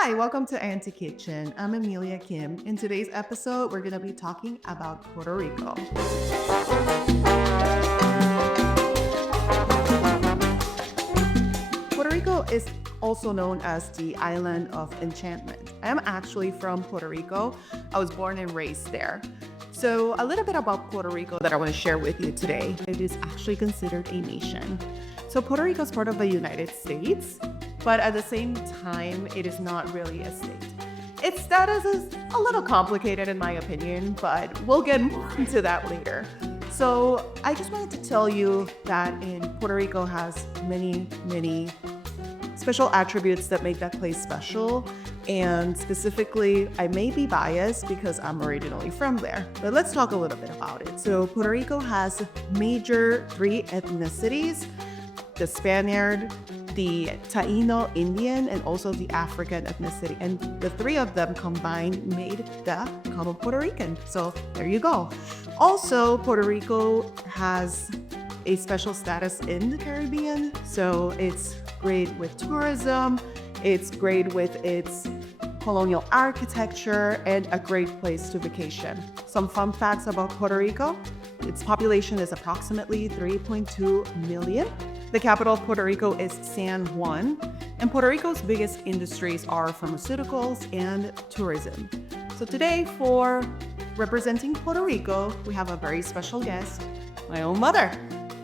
Hi, welcome to Auntie Kitchen. I'm Amelia Kim. In today's episode, we're going to be talking about Puerto Rico. Puerto Rico is also known as the Island of Enchantment. I'm actually from Puerto Rico. I was born and raised there. So a little bit about Puerto Rico that I want to share with you today. It is actually considered a nation. So Puerto Rico is part of the United States, but at the same time, it is not really a state. Its status is a little complicated in my opinion, but we'll get more into that later. So I just wanted to tell you that Puerto Rico has many special attributes that make that place special. And specifically, I may be biased because I'm originally from there, but let's talk a little bit about it. So Puerto Rico has major three ethnicities: the Spaniard, the Taino Indian, and also the African ethnicity. And the three of them combined made the common Puerto Rican. So there you go. Also, Puerto Rico has a special status in the Caribbean. So it's great with tourism. It's great with its colonial architecture and a great place to vacation. Some fun facts about Puerto Rico: its population is approximately 3.2 million. The capital of Puerto Rico is San Juan, and Puerto Rico's biggest industries are pharmaceuticals and tourism. So today, for representing Puerto Rico, we have a very special guest, my own mother,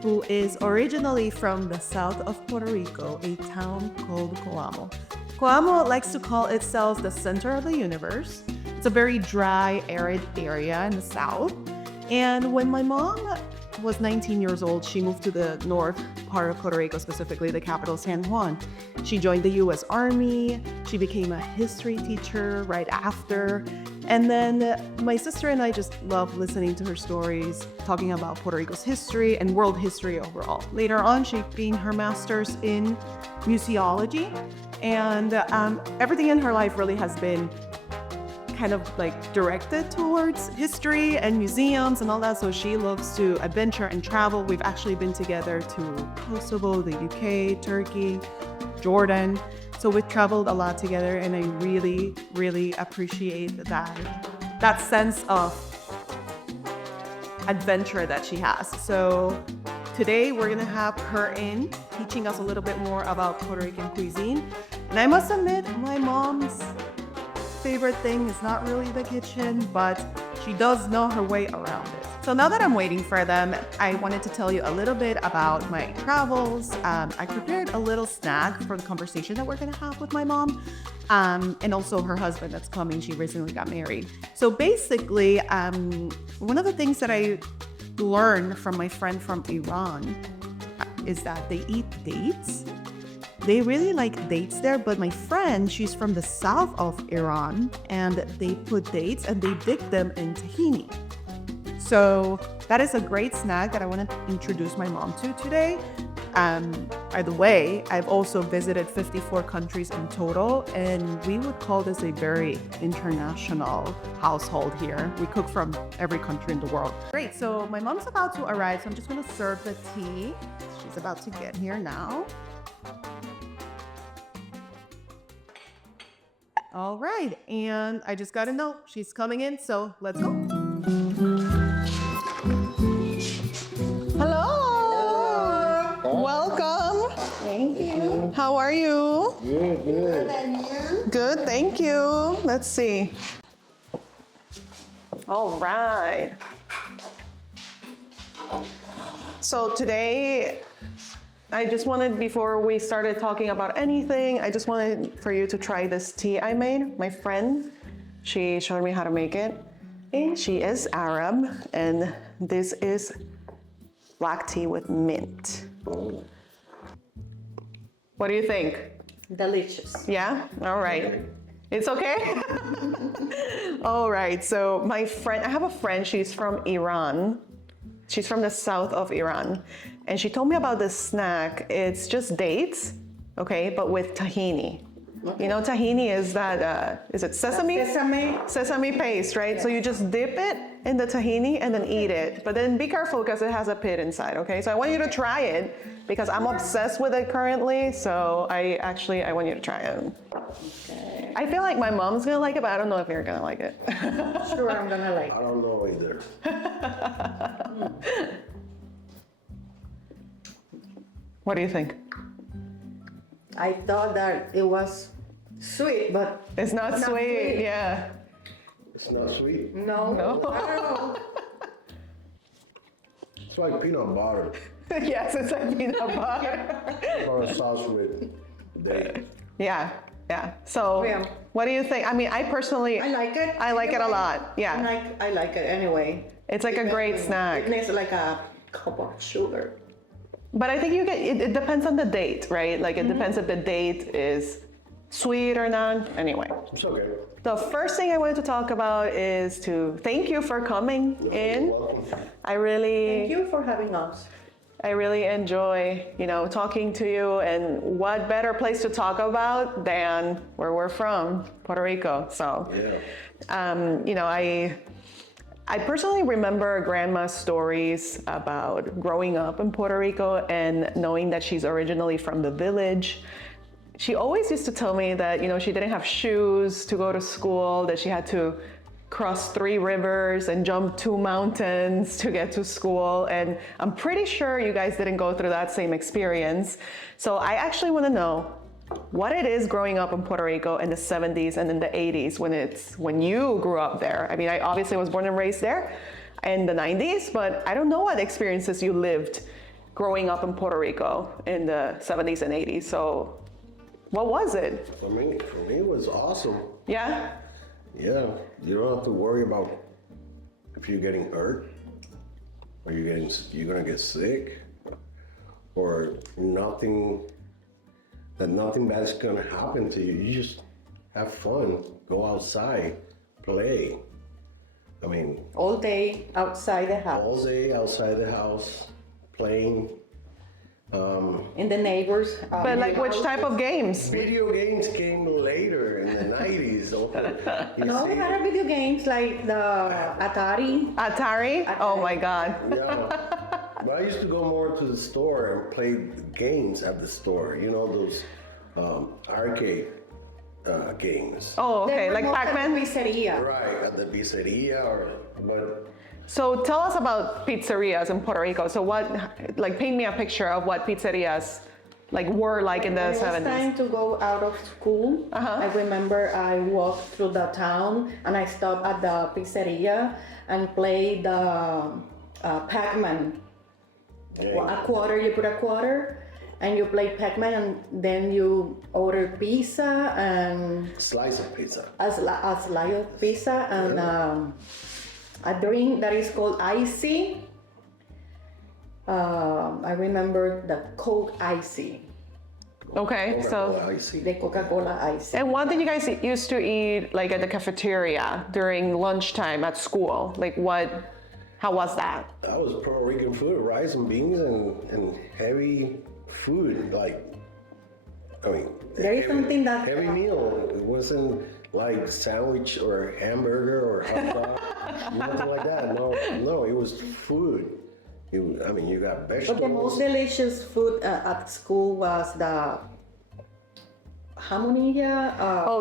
who is originally from the south of Puerto Rico, a town called Coamo. Coamo likes to call itself the center of the universe. It's a very dry, arid area in the south. And when my mom was 19 years old, she moved to the north part of Puerto Rico, specifically the capital, San Juan. She joined the U.S. Army. She became a history teacher right after. And then my sister and I just love listening to her stories, talking about Puerto Rico's history and world history overall. Later on, she gained her master's in museology, and everything in her life really has been kind of like directed towards history and museums and all that. So she loves to adventure and travel. We've actually been together to Kosovo, the UK, Turkey, Jordan. So we've traveled a lot together, and I really appreciate that sense of adventure that she has. So today we're gonna have her in teaching us a little bit more about Puerto Rican cuisine. And I must admit, my mom's favorite thing is not really the kitchen, but she does know her way around it. So now that I'm waiting for them, I wanted to tell you a little bit about my travels. I prepared a little snack for the conversation that we're gonna have with my mom, and also her husband that's coming. She recently got married. So basically, one of the things that I learned from my friend from Iran is that they eat dates. They really like dates there, but my friend, she's from the south of Iran, and they put dates and they dip them in tahini. So that is a great snack that I want to introduce my mom to today. By the way, I've also visited 54 countries in total, and we would call this a very international household here. We cook from every country in the world. Great, so my mom's about to arrive, so I'm just gonna serve the tea. She's about to get here now. All right, and I just got a note. She's coming in, so let's go. Hello. Welcome. Thank you. How are you? Good, and you? Good, thank you. Let's see. All right. So today, I just wanted, before we started talking about anything, I just wanted for you to try this tea I made. My friend, she showed me how to make it. And she is Arab, and this is black tea with mint. What do you think? Delicious. Yeah? All right. It's okay? All right. So my friend, I have a friend, she's from Iran. She's from the south of Iran. And she told me about this snack. It's just dates, okay, but with tahini. Okay. You know, tahini is that, is it sesame? Sesame paste, right? Yes. So you just dip it in the tahini and then eat it. But then be careful because it has a pit inside, okay? So I want you to try it because I'm obsessed with it currently. So I want you to try it. Okay. I feel like my mom's gonna like it, but I don't know if you're gonna like it. Sure, I'm gonna like. I don't know either. What do you think? I thought that it was sweet, but It's not sweet, yeah. It's not sweet. no. No. It's like peanut butter Yes, it's like peanut butter. or a sauce with dates. Yeah, yeah. So, Yeah. what do you think? I mean, I personally, I like it. I like it a lot. Yeah, I like it anyway. it's like a great snack. It tastes like a cup of sugar. But I think you get it depends on the date, right? Like it depends if the date is sweet or not. Anyway, It's okay. the first thing I wanted to talk about is to thank you for coming in. You're welcome. I really Thank you for having us. I really enjoy, talking to you, and what better place to talk about than where we're from, Puerto Rico. So, Yeah. I personally remember grandma's stories about growing up in Puerto Rico and knowing that she's originally from the village. She always used to tell me that, she didn't have shoes to go to school, that she had to cross 3 rivers and jump 2 mountains to get to school. And I'm pretty sure you guys didn't go through that same experience. So I actually want to know what it is growing up in Puerto Rico in the 70s and in the 80s when you grew up there. I mean, I obviously was born and raised there in the 90s, but I don't know what experiences you lived growing up in Puerto Rico in the 70s and 80s. So what was it? For me, it was awesome. Yeah? Yeah, you don't have to worry about if you're getting hurt, or you're gonna get sick, or nothing bad is gonna happen to you. You just have fun, go outside, play. I mean, All day outside the house. all day outside the house, playing. In the neighbors. But like which type of games? Video games came later in the 90s. You No, we see? had video games like the Atari. Atari? Oh my God. Yeah. But I used to go more to the store and play games at the store. Those arcade games. Oh, okay, like Pac-Man? Pizzeria. Right, at the pizzeria but So tell us about pizzerias in Puerto Rico. So paint me a picture of what pizzerias were like in the When it was 70s. time to go out of school, I remember I walked through the town and I stopped at the pizzeria and played the Pac-Man. yeah. A quarter, you put a quarter and you play Pac-Man, and then you order pizza and Slice of pizza. a slice of pizza and a drink that is called Icy. I remember the Coke Icy, Okay, so I see. the Coca-Cola Icy. and what did you guys used to eat at the cafeteria during lunchtime at school? How was that? That was Puerto Rican food, rice and beans and heavy food. There is something that heavy meal. It wasn't like sandwich or hamburger or hot dog, nothing like that. No, it was food. You got But vegetables. the most delicious food at school was the jamonilla.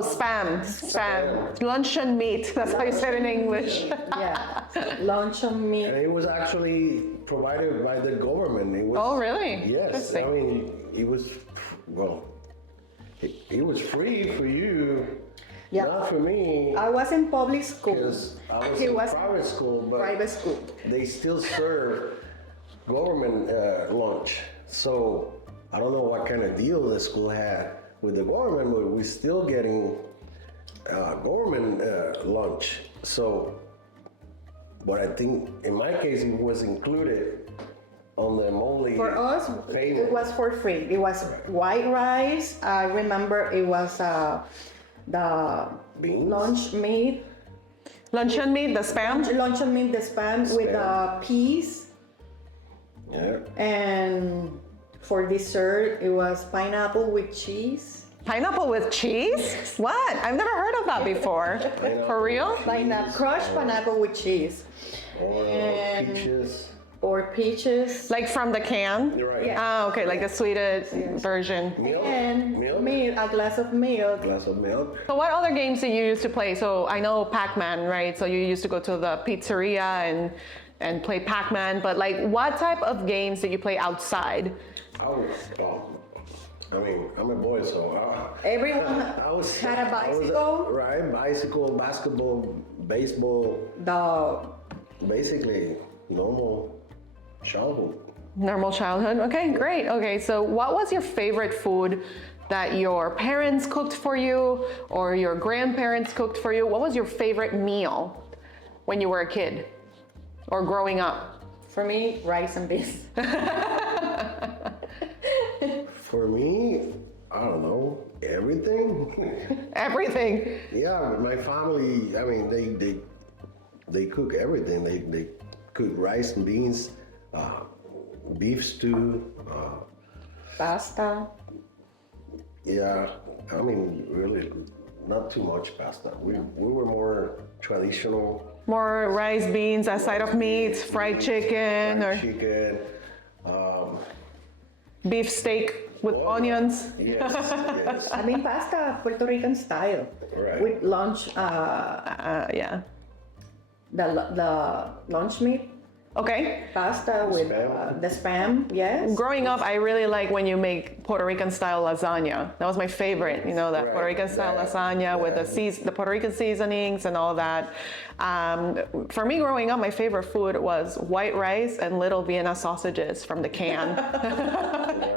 Spam. Luncheon meat. That's how you said it in English. Yeah, luncheon meat. And it was actually provided by the government. It was, Oh, really? Yes. Interesting. It was, it was free for you, Yeah. not for me. I was in public school. Because I was He in was private school, but private school. they still serve government lunch. So I don't know what kind of deal the school had with the government, but we're still getting government lunch. So, but I think in my case it was included on the monthly For us, payment. it was for free. It was white rice. I remember it was the Beans? lunch meat. Luncheon meat, the spam. Luncheon meat, the spam with peas. Yeah. And for dessert, it was pineapple with cheese. Pineapple with cheese? What? I've never heard of that before. For real? Crushed pineapple with cheese. Or And peaches. or peaches. Like from the can? You're right. Yeah. Ah, okay, like the sweeted version. Milk, And milk, a glass of milk. glass of milk. So what other games did you used to play? So I know Pac-Man, right? So you used to go to the pizzeria and play Pac-Man, but like what type of games did you play outside? I mean, I'm a boy, so Everyone had a bicycle. Right, bicycle, basketball, baseball, basically normal childhood. Normal childhood. Okay, great. Okay, so what was your favorite food that your parents cooked for you or your grandparents cooked for you? What was your favorite meal when you were a kid or growing up? For me, rice and beans. For me, I don't know, everything. Everything. Yeah, my family, I mean, they cook everything. They cook rice and beans, beef stew, Pasta. yeah, I mean, really not too much pasta. We were more traditional. More rice, beans, a side of meat, fried chicken, Fried or chicken. beef steak with onions. Yes, yes. I mean, pasta, Puerto Rican style. Right. With lunch, Yeah. the lunch meat. Okay. Pasta with Spam. the spam, yes. Growing up, I really like when you make Puerto Rican style lasagna. That was my favorite, you know, that Right, Puerto Rican style yeah, lasagna with yeah. the Puerto Rican seasonings and all that. For me, growing up, my favorite food was white rice and little Vienna sausages from the can.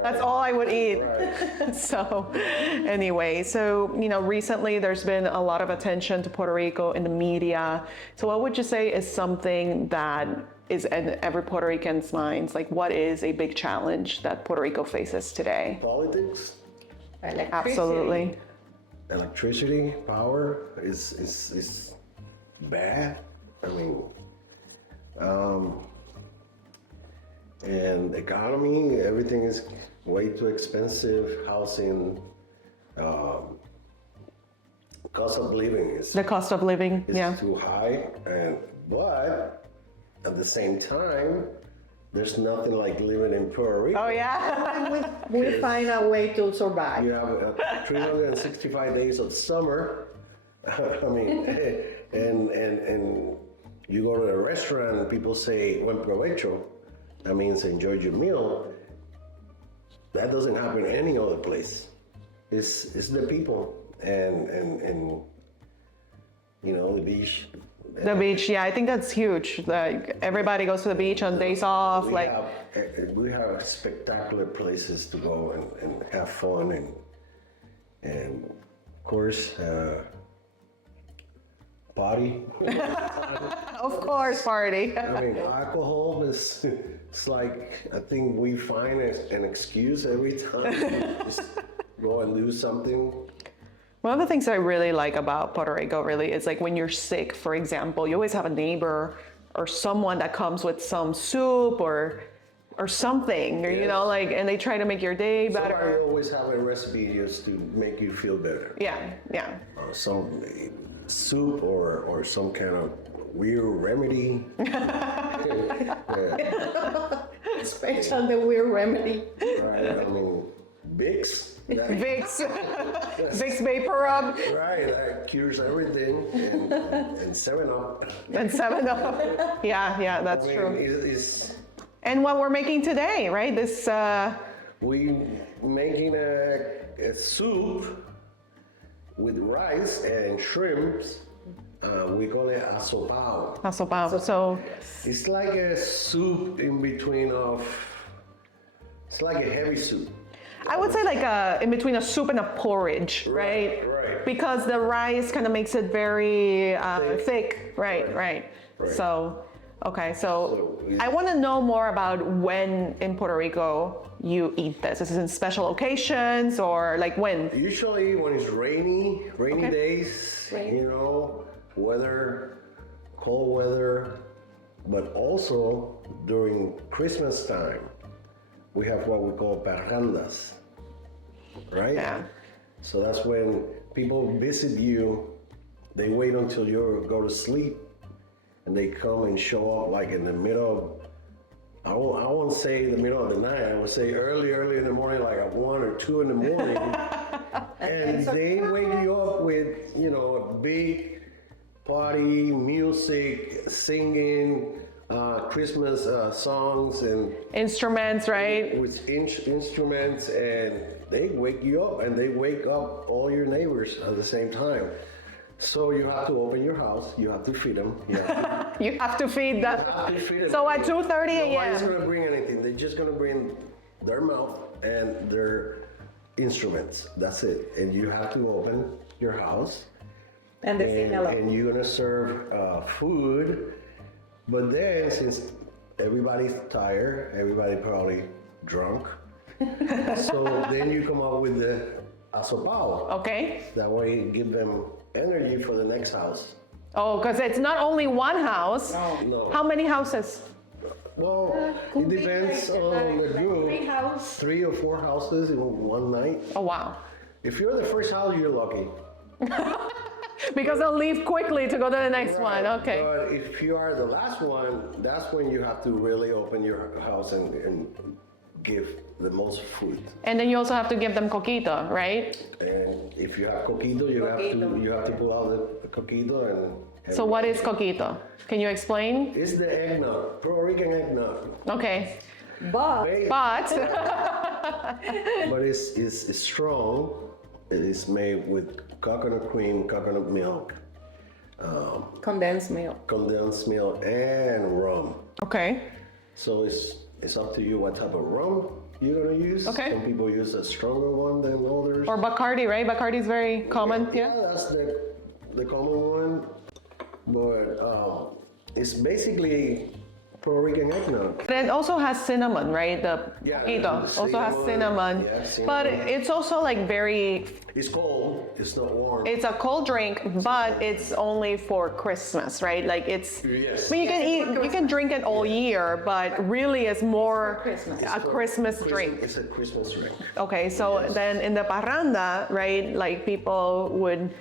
That's all I would eat. Right. So anyway, so, you know, recently there's been a lot of attention to Puerto Rico in the media. So what would you say is something that is in every Puerto Rican's minds? Like, what is a big challenge that Puerto Rico faces today? Politics, Electricity. Absolutely. electricity, power is bad. I mean, and economy, everything is way too expensive. Housing, cost of living is The cost of living, yeah. too high, but at the same time, there's nothing like living in Puerto Rico. Oh yeah. We find a way to survive. You have 365 days of summer. I mean, and you go to a restaurant and people say buen provecho. That means enjoy your meal. That doesn't happen any other place. It's the people and you know, the beach. The beach, yeah, I think that's huge. Like everybody goes to the beach on days off. We have spectacular places to go and have fun and of course party. Of course, party. I mean, alcohol is it's like I think we find an excuse every time to just go and do something. One of the things I really like about Puerto Rico really is like when you're sick, for example, you always have a neighbor or someone that comes with some soup or something, or you know, like, and they try to make your day better. Somebody always have a recipe just to make you feel better. Yeah, yeah. Some soup or some kind of weird remedy. Special the weird remedy. Right, I mean, Vicks. Vicks, Vicks Vapor Rub, Right, that cures everything, and 7-Up. and 7-Up. Yeah, that's I mean, true. It's And what we're making today, right? This, we making a soup with rice and shrimps. We call it asopao. Asopao. So, It's like a soup in between of. It's like a heavy soup. I would say like in between a soup and a porridge, right? Right. Because the rice kind of makes it very thick. Right. So, okay, so I want to know more about when in Puerto Rico you eat this. Is it in special occasions or like when? Usually when it's rainy Okay. days, Rain. you know, weather, cold weather, but also during Christmas time, we have what we call parrandas, right? Yeah. So that's when people visit you, they wait until you go to sleep, and they come and show up like in the middle I won't say the middle of the night. I would say early in the morning, like at 1 or 2 in the morning. And they wake you up with, a big party, music, singing, Christmas songs and Instruments, right? with instruments, and they wake you up and they wake up all your neighbors at the same time. So you have to open your house, you have to feed them. You have to feed them. To feed them. So at 2:30 Nobody's a.m. gonna bring anything. They're just gonna bring their mouth and their instruments. That's it. And you have to open your house. And they sing hello. And you're gonna serve food. But then, since everybody's tired, everybody probably drunk. So then you come up with the asopao. Okay. That way, you give them energy for the next house. Oh, because it's not only one house. No. How many houses? Well, it depends on the group. 3 house. 3 or 4 houses in one night. Oh, wow. If you're the first house, you're lucky. Because they'll leave quickly to go to the next one. Okay. But if you are the last one, that's when you have to really open your house and give the most food. And then you also have to give them coquito, right? And if you have coquito, you have to pull out the coquito and. So what is coquito? Can you explain? It's the eggnog, Puerto Rican eggnog. Okay. But But But it's strong. It is made with coconut cream, coconut milk, condensed milk. condensed milk, and rum. okay. So it's up to you what type of rum you're gonna use. Okay. Some people use a stronger one than others. Or Bacardi, right? Bacardi is very common. Yeah. That's the common one. But it's basically Puerto Rican eggnog. But it also has cinnamon, right? The Yeah, coquito the also has cinnamon. yeah, cinnamon. But it's also like very. It's cold. It's not warm. It's a cold drink, but it's only for Christmas, right? Like it's. Yes. But you can eat, you can drink it all year, but really it's more Christmas. a Christmas drink. It's a Christmas drink. Okay, so then in the parranda, right? Like people would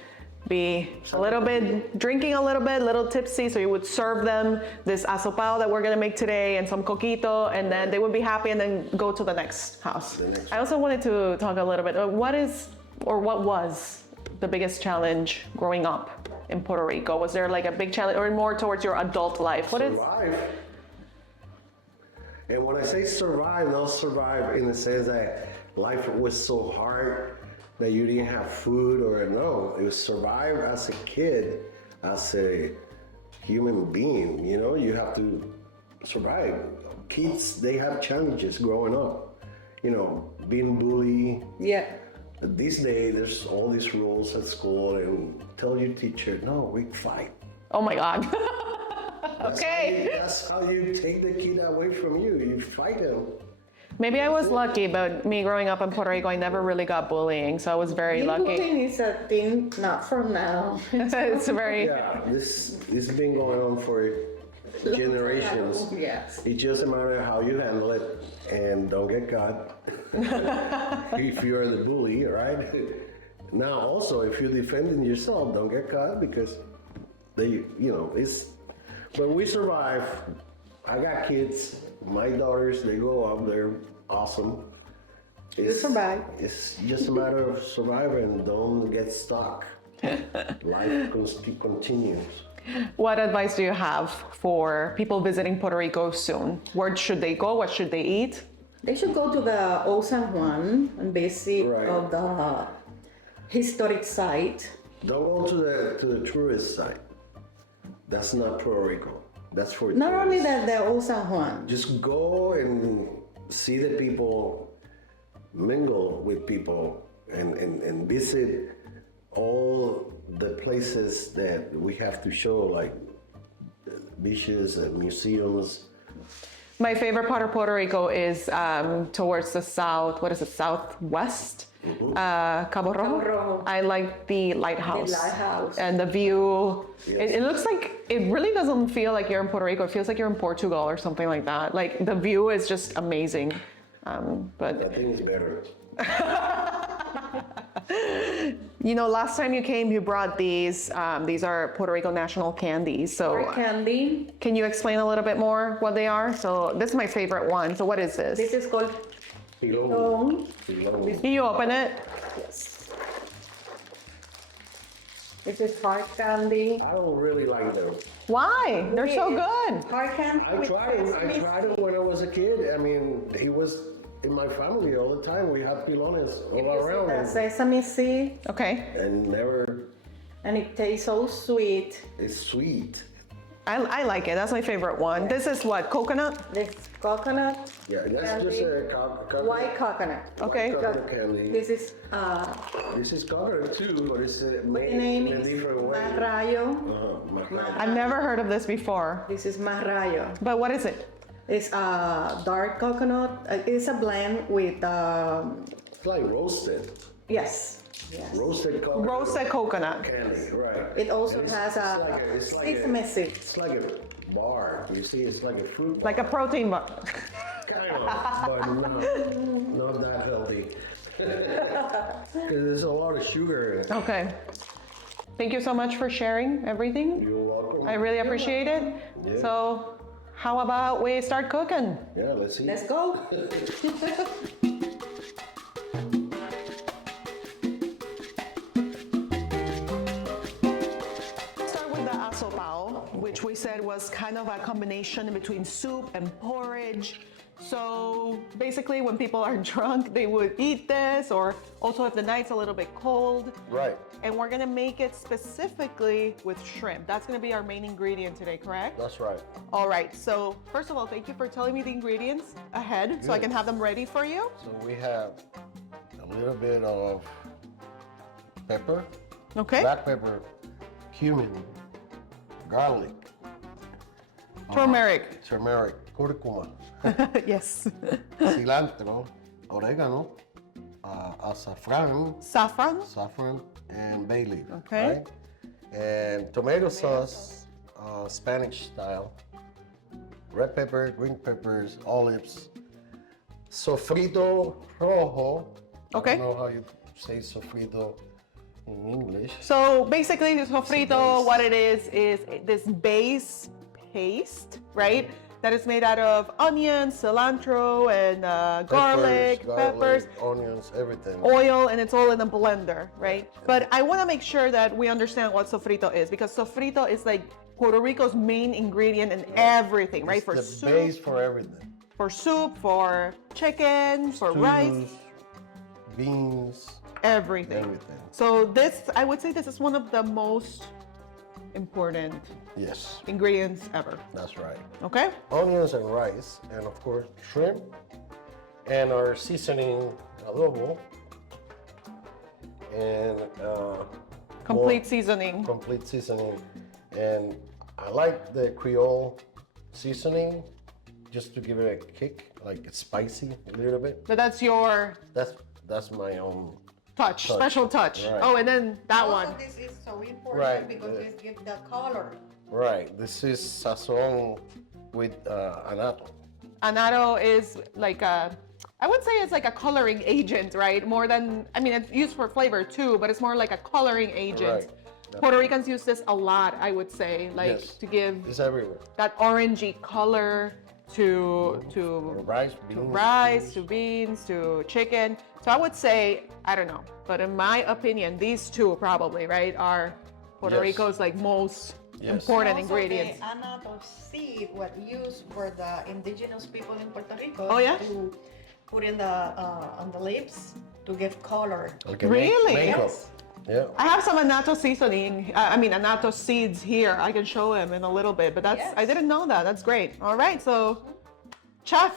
be a little bit drinking a little tipsy, so you would serve them this asopao that we're gonna make today and some coquito, and then they would be happy and then go to the next house. I also wanted to talk a little bit, what was the biggest challenge growing up in Puerto Rico? Was there like a big challenge or more towards your adult life? Survive. And when I say survive, not survive in the sense that life was so hard that you didn't have food or no. It was survive as a kid, as a human being. You have to survive. Kids, they have challenges growing up. Being bullied. Yeah. These days, there's all these rules at school and tell your teacher, no, we fight. Oh my God. Okay. That's how you take the kid away from you. You fight him. Maybe I was lucky, but me growing up in Puerto Rico, I never really got bullying, so I was very lucky. Bullying is a thing not from now. It's very. Yeah, this has been going on for generations. Yes. It's just a matter of how you handle it and don't get caught. If you're the bully, right? Now, also, if you're defending yourself, don't get caught because it's. But we survive. I got kids. My daughters, they grow up. They're awesome. You survive. It's just a matter of surviving. Don't get stuck. Life continues. What advice do you have for people visiting Puerto Rico soon? Where should they go? What should they eat? They should go to the Old San Juan and visit Right. of the historic site. Don't go to the tourist site. That's not Puerto Rico. That's for Not only tourists. that, the Old San Juan. Just go and see the people, mingle with people, and visit all the places that we have to show, like beaches and museums. My favorite part of Puerto Rico is towards the south. What is it? Southwest. Cabo Rojo. Rojo. I like the lighthouse. The lighthouse. And the view. Yes. It looks like, it really doesn't feel like you're in Puerto Rico. It feels like you're in Portugal or something like that. Like the view is just amazing. I But think it's better. You know, last time you came, you brought these. These are Puerto Rico national candies. So Hard candy. can you explain a little bit more what they are? So this is my favorite one. So what is this? This is called Pilón. Can you open it? yes. This is hard candy. I don't really like them. Why? They're so good. Hard candy. I with tried them. I sesame tried them when I was a kid. I mean, he was in my family all the time. We had pilones all around, The sesame seed, Okay. and never. and it tastes so sweet. It's sweet. I like it. That's my favorite one. This is what? Coconut? This coconut, Yeah, that's Candy. just a white coconut. Okay. coconut candy. This is This is coconut too, but it's made the name in a is different way. marrayo. Maja. I've never heard of this before. This is marrayo. But what is it? It's dark coconut. It's a blend with It's like roasted. yes. Yes. Roasted coconut Roasted coconut. candy, right. It also And has it's like a, sesame seed. it's like a bar. You see, it's like a fruit bar. Like a protein bar. Kind of, but not that healthy. Because there's a lot of sugar in it. Okay. Thank you so much for sharing everything. You're welcome. I really appreciate it. Yeah. So how about we start cooking? Yeah, let's see. Let's go. Start with the asopao, which we said was kind of a combination between soup and porridge. So basically when people are drunk, they would eat this, or also if the night's a little bit cold. Right. And we're gonna make it specifically with shrimp. That's gonna be our main ingredient today, correct? That's right. All right, so first of all, thank you for telling me the ingredients ahead so I can have them ready for you. So we have a little bit of pepper, Okay, black pepper, cumin, garlic, turmeric. turmeric, curcuma, Yes. cilantro, oregano, saffron, and bay leaf. Okay. Right? And tomato sauce, Spanish style, red pepper, green peppers, olives, sofrito rojo. Okay. I don't know how you say sofrito in English. So basically, the sofrito, what it is this base paste, right? That is made out of onions, cilantro, and garlic, peppers, onions, everything. oil, and it's all in a blender, right? But I want to make sure that we understand what sofrito is, because sofrito is like Puerto Rico's main ingredient in everything, right? It's For the soup, base for everything. for soup, for chicken, for rice, Stews, beans, everything. everything. So this, I would say this is one of the most important Yes, ingredients ever, that's right. okay? Onions and rice, and of course shrimp, and our seasoning adobo, and Complete seasoning. complete seasoning. And I like the Creole seasoning just to give it a kick, like it's spicy a little bit. But that's your That's my own. touch, special touch. Right. Oh, and then that one. Also, this is so important Right, because yeah. it gives the color. Right. This is sazon with anato. Annatto is like a, I would say it's like a coloring agent, right? More than, I mean, it's used for flavor too, but it's more like a coloring agent. Right. Puerto Ricans use this a lot, I would say, like Yes. to give It's everywhere. that orangey color to Rice, beans. rice, to beans, to chicken. So I would say, I don't know, but in my opinion, these two probably, right, are Puerto Yes. Rico's like most Yes. important Also, ingredients. the anato seed was used for the indigenous people in Puerto Rico. Oh, yeah? To put in the on the lips to give color. Like a Really? makeup. Yes. Yeah. I have some annatto seasoning, annatto seeds here. I can show them in a little bit, but that's, I Yes. didn't know that. That's great. All right, so chef,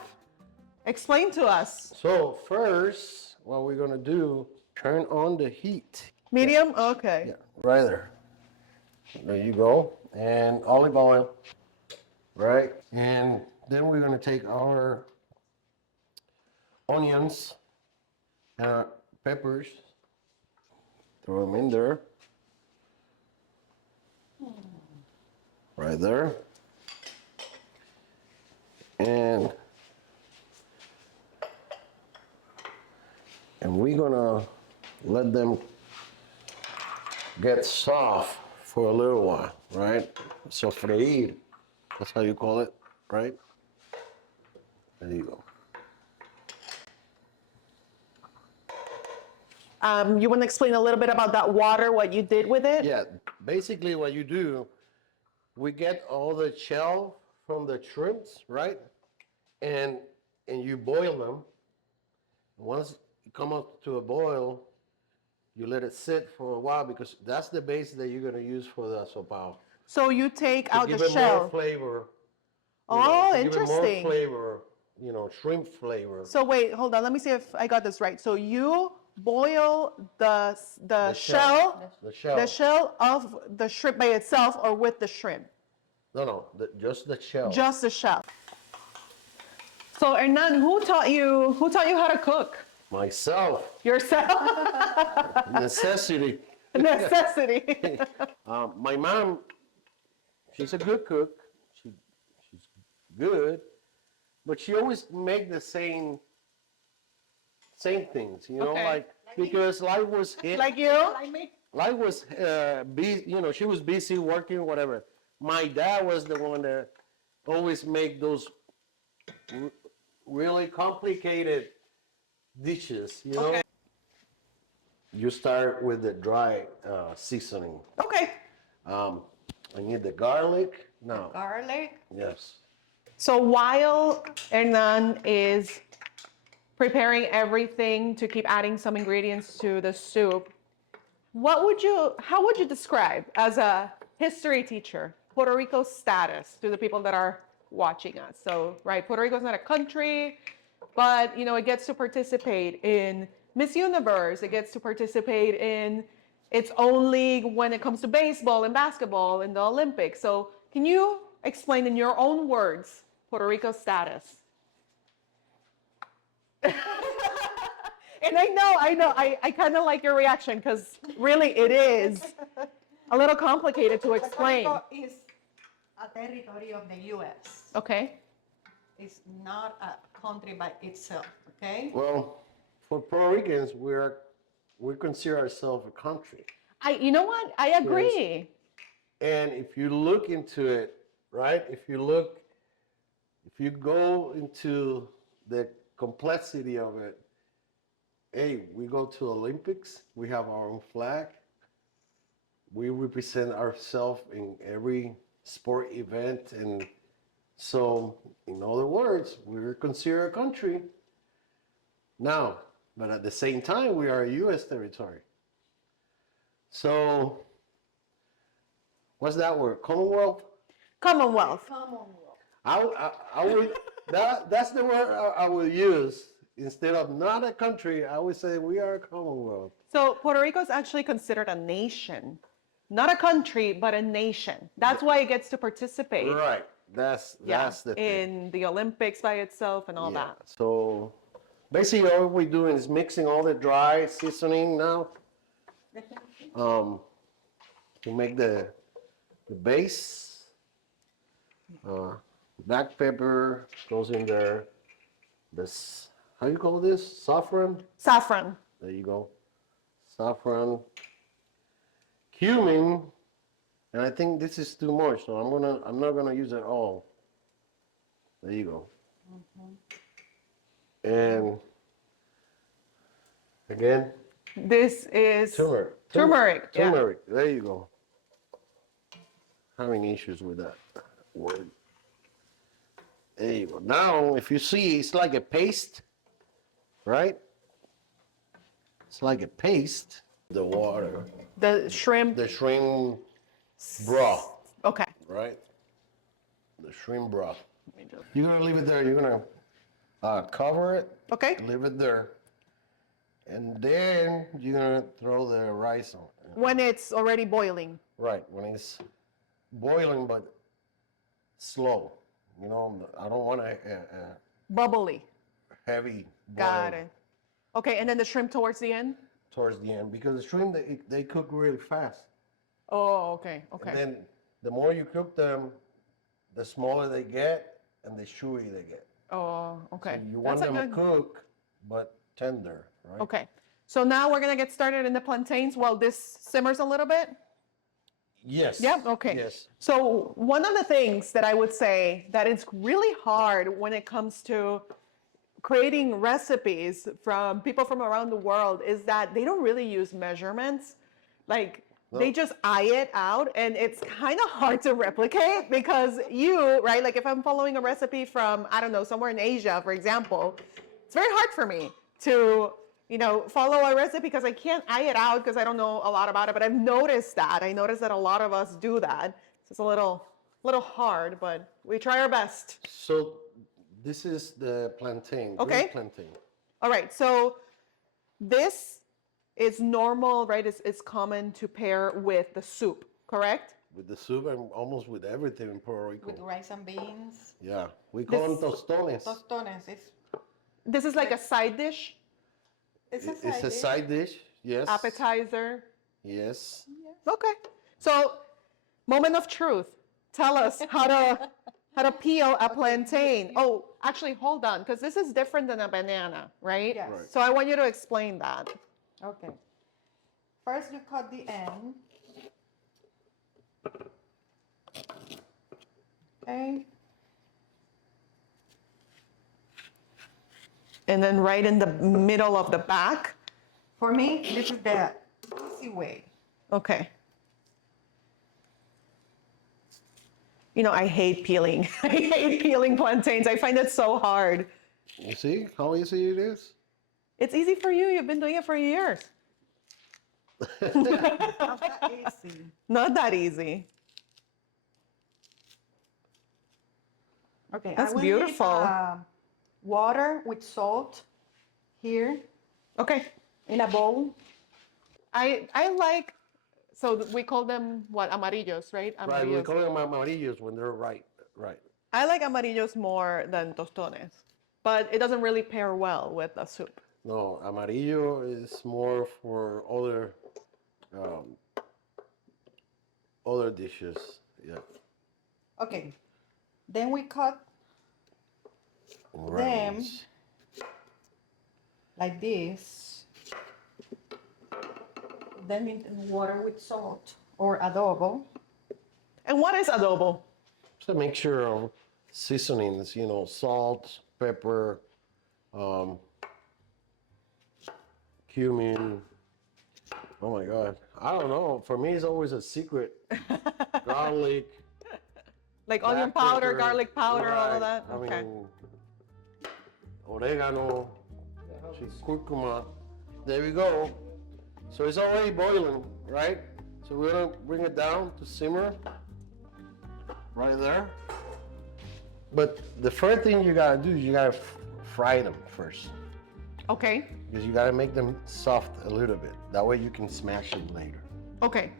explain to us. So first, what we're gonna do, turn on the heat. Medium? Okay. Yeah, right there. There you go. And olive oil, right? And then we're gonna take our onions and peppers, throw them in there. Right there. And we're gonna let them get soft for a little while, right? So freír, that's how you call it, right? There you go. You want to explain a little bit about that water, what you did with it? Yeah, basically what you do, we get all the shell from the shrimps, right? And you boil them. Once you come up to a boil, you let it sit for a while because that's the base that you're gonna use for the asopao. So you take out the Give it shell. more flavor. Oh, to give it more interesting. flavor, shrimp flavor. So wait, hold on. Let me see if I got this right. So you boil the shell, The shell. of the shrimp by itself or with the shrimp? No, just the shell. Just the shell. So Hernan, who taught you how to cook? Myself. Yourself? Necessity. Necessity. My mom, she's a good cook. She's good, but she always make the same things, Okay. like because life was hit. Like you? Life was busy, she was busy working, whatever. My dad was the one that always make those really complicated dishes, Okay. You start with the dry seasoning. Okay. I need the garlic. No. Garlic. Yes. So while Hernan is preparing everything to keep adding some ingredients to the soup, how would you describe as a history teacher Puerto Rico's status to the people that are watching us? So, right, Puerto Rico is not a country, but it gets to participate in Miss Universe. It gets to participate in its own league when it comes to baseball and basketball in the Olympics. So, can you explain in your own words Puerto Rico's status? And I know, I kind of like your reaction because really it is a little complicated to explain. Puerto Rico is a territory of the U.S. Okay. It's not a country by itself, okay? Well, for Puerto Ricans, we consider ourselves a country. You know what? I agree. And if you look into it, right? If you go into the complexity of it, hey, we go to Olympics, we have our own flag, we represent ourselves in every sport event, and so, in other words, we're considered a country now, but at the same time, we are a U.S. territory. So, what's that word? Commonwealth? Commonwealth. I would, that's the word I would use. Instead of not a country, I would say we are a Commonwealth. So Puerto Rico is actually considered a nation. Not a country, but a nation. That's why it gets to participate. Right. That's the thing. In the Olympics by itself and all that. So basically all we're doing is mixing all the dry seasoning now. To make the base. Black pepper goes in there. This, how you call this? Saffron? Saffron. There you go. Saffron. Cumin. And I think this is too much, so I'm not gonna use it all. There you go. And again, This is turmeric. turmeric. Yeah. Turmeric. There you go. Having issues with that word. There you go. Now, if you see, it's like a paste, right? It's like a paste. The water, The shrimp. the shrimp broth, Okay. right? The shrimp broth. You're gonna leave it there. You're gonna cover it. Okay. Leave it there, and then you're gonna throw the rice on. When it's already boiling. Right, when it's boiling, but slow. I don't want a Bubbly. heavy Got boil it. Okay, and then the shrimp towards the end? towards the end because the shrimp they cook really fast. Oh, okay. Okay. And then the more you cook them, the smaller they get and the chewy they get. Oh, okay. You want That's a them good. cook but tender, right? Okay. So now we're gonna get started in the plantains while this simmers a little bit. Yes. Yep, okay. Yes. So one of the things that I would say that it's really hard when it comes to creating recipes from people from around the world is that they don't really use measurements. Like they just eye it out, and it's kind of hard to replicate because right? Like if I'm following a recipe from, I don't know, somewhere in Asia, for example, it's very hard for me to, follow a recipe because I can't eye it out because I don't know a lot about it. But I've noticed that. I noticed that a lot of us do that. So it's a little hard, but we try our best. So this is the plantain. Okay. Green plantain. All right, so this is normal, right? It's common to pair with the soup, correct? With the soup and almost with everything in Puerto Rico. With rice and beans. Yeah. We call them tostones. Tostones. This is like a side dish, It's a It's a side dish. Yes. appetizer. Yes. Okay, so moment of truth. Tell us how to peel a plantain. Oh, actually, hold on, because this is different than a banana, right? Yes. Right. So I want you to explain that. Okay. First, you cut the end. Okay. And then right in the middle of the back. For me, this is the easy way. Okay. I hate peeling. I hate peeling plantains. I find it so hard. You see how easy it is? It's easy for you. You've been doing it for years. Not that easy. Not that easy. Okay. That's I will beautiful. Need, water with salt here Okay. in a bowl. I like, so we call them what? Amarillos, right? Right. We Amarillos. call them amarillos when they're right. Right. I like amarillos more than tostones, but it doesn't really pair well with a soup. No, amarillo is more for other dishes. Yeah. Okay. Then we cut Rounds. like this. Then in water with salt or adobo. And what is adobo? It's a mixture of seasonings, salt, pepper, cumin. Oh my God. I don't know. For me, it's always a secret. Garlic. Like onion black powder, pepper, garlic powder, all of right. that? I Okay. mean, oregano, curcuma. There we go. So it's already boiling, right? So we're gonna bring it down to simmer right there. But the first thing you gotta do is you gotta fry them first. Okay. Because you gotta make them soft a little bit. That way you can smash them later. Okay.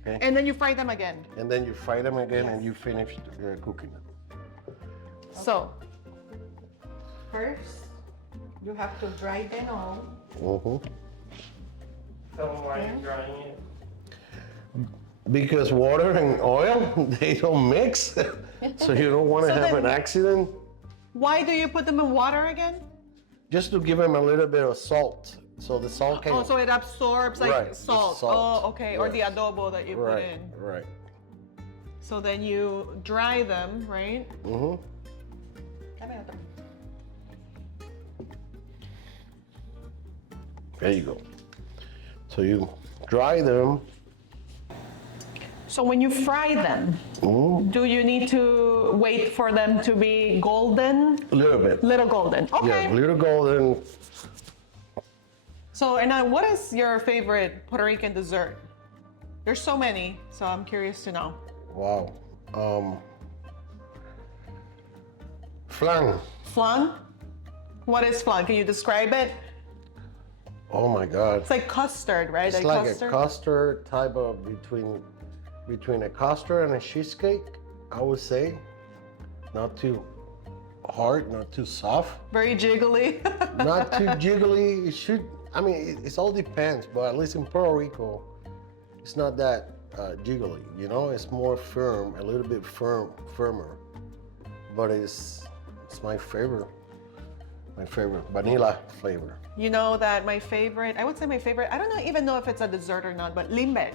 Okay? And then you fry them again. And then you fry them again and you finish cooking them. So, First, you have to dry them all. Mm-hmm. Tell them why you're drying it. Because water and oil, they don't mix. So you don't want to So have then- an accident. why do you put them in water again? Just to give them a little bit of salt. So the salt can. Oh, so it absorbs like Right, the salt. salt. Oh, okay. Or the Yes. adobo that you put Right, in. right. So then you dry them, right? Mm-hmm. Dame otro. There you go. So you dry them. So when you fry them, do you need to wait for them to be golden? A little bit. Little golden. Okay. Yeah, little golden. So, Hernan, what is your favorite Puerto Rican dessert? There's so many, so I'm curious to know. Wow. Flan. Flan? What is flan? Can you describe it? Oh my God. It's like custard, right? It's like a custard type of between a custard and a cheesecake, I would say. Not too hard, not too soft, Very jiggly. not too jiggly. It should. I mean, it all depends, but at least in Puerto Rico, it's not that jiggly. It's more firm, a little bit firmer. But it's my favorite. My favorite, vanilla flavor. You know that my favorite, I would say my favorite, I don't even know if it's a dessert or not, but limber.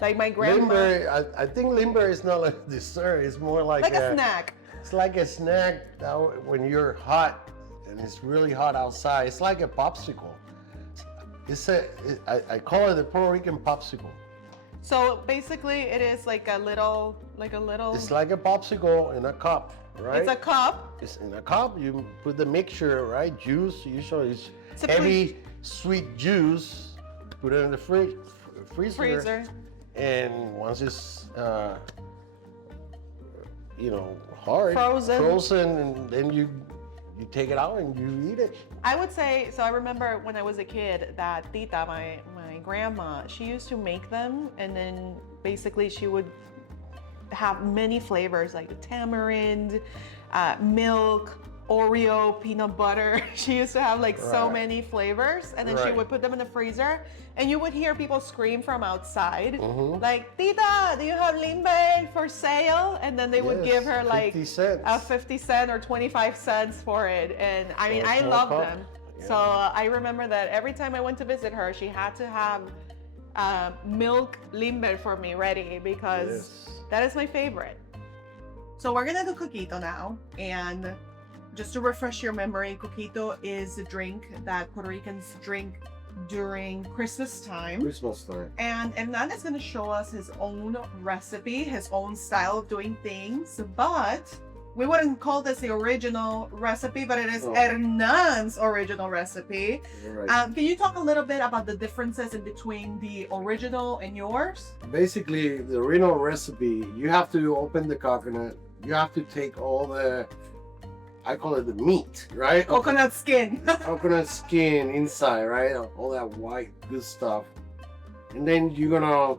Like my grandma. Limber, I think limber is not like a dessert. It's more like a snack. It's like a snack that when you're hot and it's really hot outside. It's like a popsicle. I call it the Puerto Rican popsicle. So basically, it is like a little. It's like a popsicle in a cup, right? It's a cup. It's in a cup. You put the mixture, right? Juice. Usually it's heavy, sweet juice. Put it in the freezer. And once it's hard, frozen, and then you take it out and you eat it. I would say, so I remember when I was a kid that Tita, my grandma, she used to make them, and then basically she would have many flavors like tamarind, milk, Oreo, peanut butter. She used to have like so many flavors, and then she would put them in the freezer, and you would hear people scream from outside, like, Tita, do you have limbe for sale? And then they would give her like 50 cents. a 50 cent or 25 cents for it. And I mean, I love them. Yeah. So I remember that every time I went to visit her, she had to have milk limbe for me ready, because that is my favorite. So we're gonna do Coquito now, and just to refresh your memory, Coquito is a drink that Puerto Ricans drink during Christmas time. And Hernan is going to show us his own recipe, his own style of doing things, but we wouldn't call this the original recipe, but it is Hernan's original recipe. Can you talk a little bit about the differences in between the original and yours? Basically, the original recipe, you have to open the coconut. You have to take all the, I call it the meat, right? Coconut skin. Coconut skin inside, right? All that white good stuff. And then you're gonna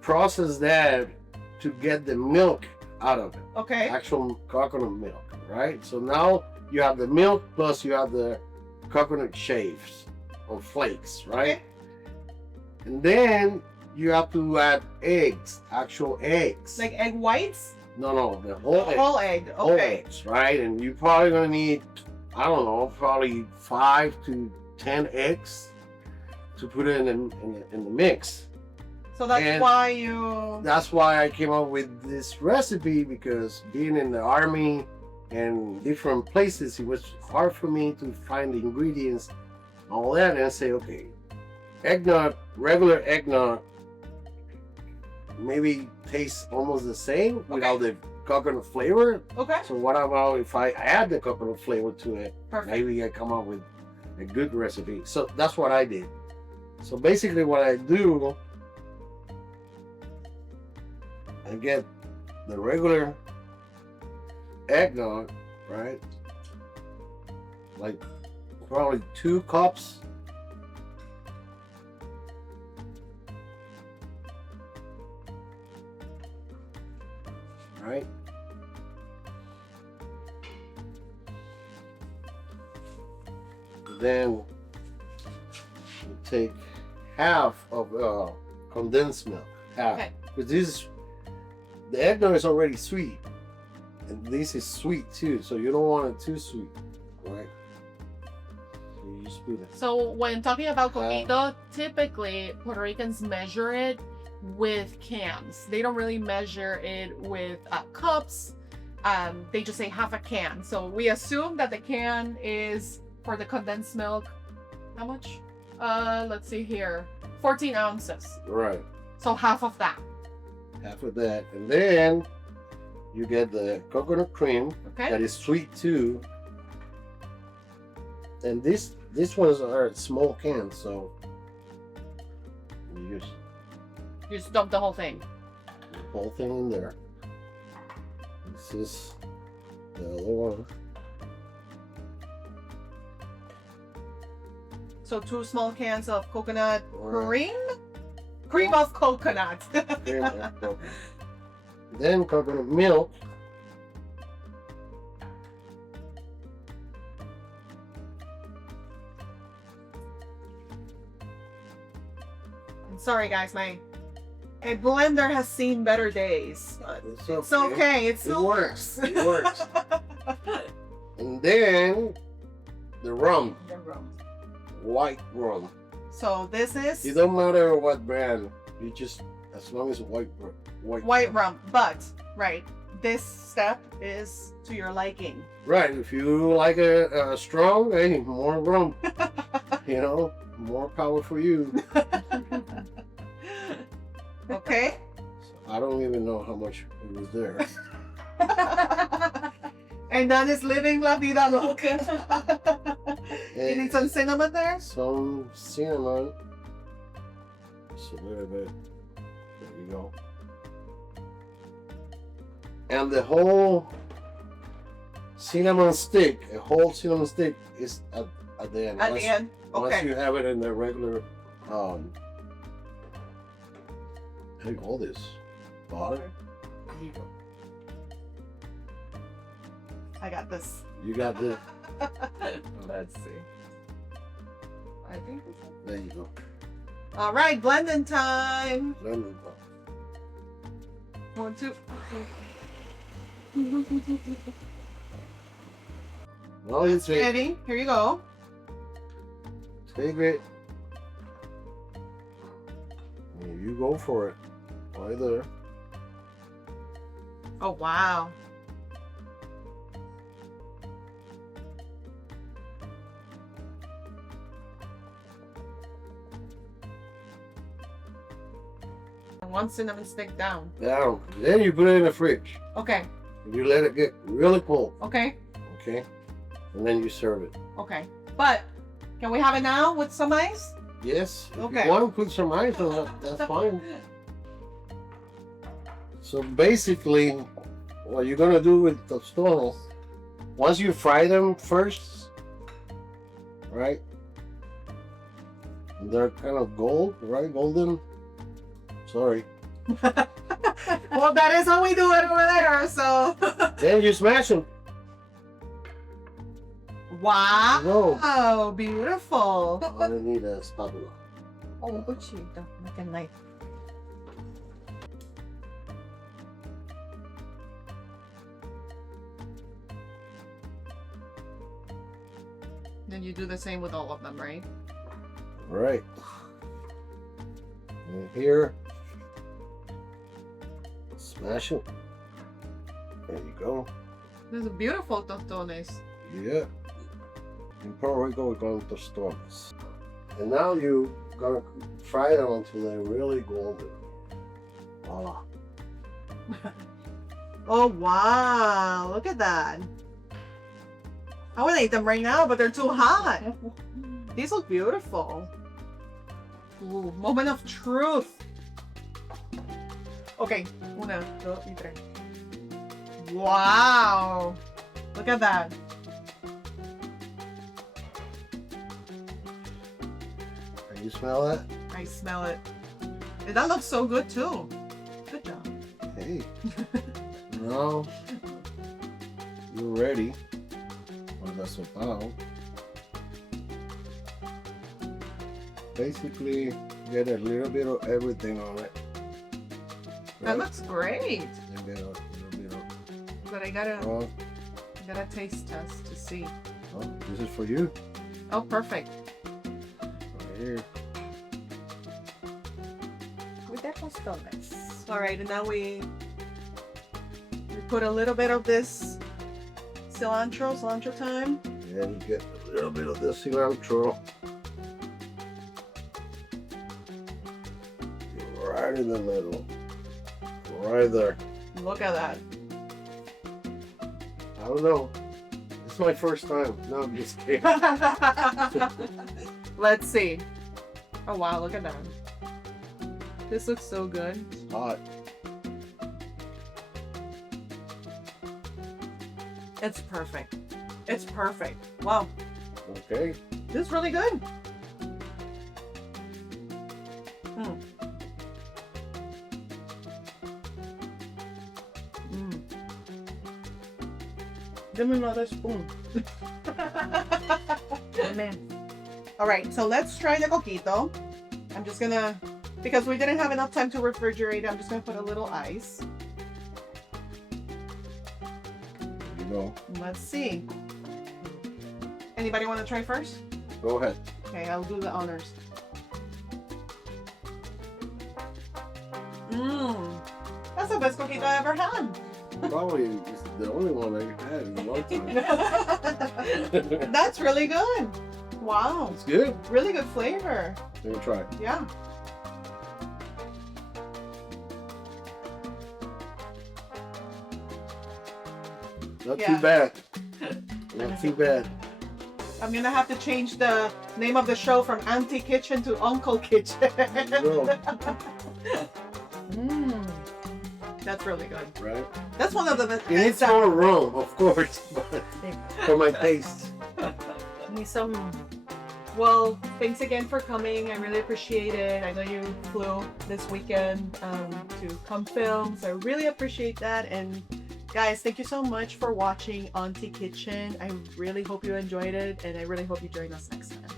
process that to get the milk out of it. Okay. Actual coconut milk, right? So now you have the milk plus you have the coconut shaves or flakes, right? Okay. And then you have to add eggs, actual eggs. Like egg whites? No, the whole egg. Whole egg, okay. Whole eggs, right? And you're probably gonna need, I don't know, probably 5 to 10 eggs to put it in the mix. So that's why That's why I came up with this recipe, because being in the army and different places, it was hard for me to find the ingredients, all that, and I say, okay, eggnog, regular eggnog, maybe tastes almost the same without the coconut flavor. Okay. So what about if I add the coconut flavor to it? Perfect. Maybe I come up with a good recipe. So that's what I did. So basically what I do, I get the regular eggnog, right? Like probably 2 cups. Right? Then you take half of condensed milk. Half. Okay. Because the eggnog is already sweet. And this is sweet too, so you don't want it too sweet. Right? So you just put it. So when talking about coquito, typically Puerto Ricans measure it with cans. They don't really measure it with cups. They just say half a can. So we assume that the can is for the condensed milk. How much? Let's see here. 14 ounces. Right. So half of that. Half of that. And then you get the coconut cream that is sweet too. And these ones are small cans, so you just dump the whole thing. The whole thing in there. This is the other one. So 2 small cans of coconut cream? Cream of coconut. Cream of coconut. Then coconut milk. Sorry guys, my A blender has seen better days. It's okay. It still works. It works. And then the rum, white rum. So this It is don't matter what brand. You just as long as white rum. But right, this step is to your liking. Right. If you like a strong, hey, more rum. You know, more power for you. Okay. I don't even know how much it was there. And that is living la vida loca. You And need some cinnamon there? some cinnamon. Just a little bit. There you go. And the whole cinnamon stick, a whole cinnamon stick is at the end. At the end. Once Okay. you have it in the regular, take all this butter. I got this. You got this. Let's see. I think. There you go. All right, blending time. Lemon. 1, 2. Well, you take Ready? Here you go. it. And you go for it. Right there. Oh wow. One cinnamon stick down. Down. Then you put it in the fridge. Okay. And you let it get really cold. Okay. Okay. And then you serve it. Okay. But can we have it now with some ice? Yes. If Okay. you want to put some ice on it, that's fine. So basically, what you're gonna do with tostones, once you fry them first, right? They're kind of gold, right? Golden. Sorry. Well, that is how we do it over there. So. Then you smash them. Wow. No. Beautiful. I need a spatula. Oh, cuchito, like a knife. Then you do the same with all of them, right? Right. And here, smash it. There you go. These are beautiful tostones. Yeah. In Puerto Rico, we call them tostones. And now you gonna fry them until they're really golden. Voila. Oh wow! Look at that. I would eat them right now, but they're too hot. These look beautiful. Ooh, moment of truth. Okay, 1, 2, y 3. Wow! Look at that. Can you smell that? I smell it. And that looks so good too. Good job. Hey. Now you're ready for the asopao. Basically, get a little bit of everything on it. That looks great. And get a little bit of But I gotta oh, taste test to see. oh, this is for you. Oh, perfect. Right here. With the tostones. All right, and now we put a little bit of this cilantro time. And get a little bit of the cilantro. Right in the middle. Right there. Look at that. I don't know. It's my first time. No, I'm just kidding. Let's see. Oh wow, look at that. This looks so good. It's hot. It's perfect. It's perfect. Wow, Okay. this is really good. Give me another spoon. Amen. All right, so let's try the coquito. I'm just gonna Because we didn't have enough time to refrigerate, I'm just gonna put a little ice. You know. Let's see. Anybody want to try first? Go ahead. Okay, I'll do the honors. Mmm. That's the best coquito I ever had. Probably it's the only one I had in a long time. That's really good. Wow. It's good. Really good flavor. Let me try. Yeah. Not Yeah. too bad. Not too bad. I'm gonna have to change the name of the show from Auntie Kitchen to Uncle Kitchen. No, Mmm. That's really good. right? That's one of the best. It needs more rum, of course, but for my taste. Need some. Well, thanks again for coming. I really appreciate it. I know you flew this weekend to come film, so I really appreciate that. And guys, thank you so much for watching Auntie Kitchen. I really hope you enjoyed it, and I really hope you join us next time.